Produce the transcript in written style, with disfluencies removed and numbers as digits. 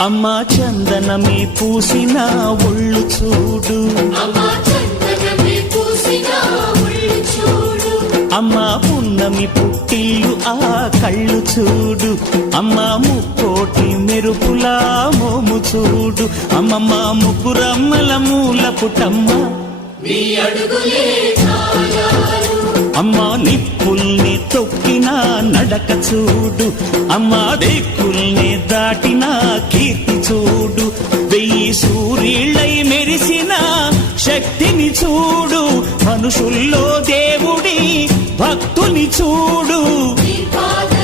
అమ్మా చందనమే పూసిన ఒళ్ళు చూడు, అమ్మా పున్నమి పుట్టిల్లు ఆ కళ్ళు చూడు, అమ్మా ముక్కోటి మెరుపులా మోము చూడు, అమ్మమ్మ ముగ్గురమ్మల మూల పుటమ్మ అమ్మా నిప్పుల్ని తొక్కిన నడక చూడు, అమ్మా దిక్కుల్ని దాటిన కీర్తి చూడు, 1000 సూర్యుళ్ళై మెరిసిన శక్తిని చూడు, మనుషుల్లో దేవుడి భక్తుని చూడు.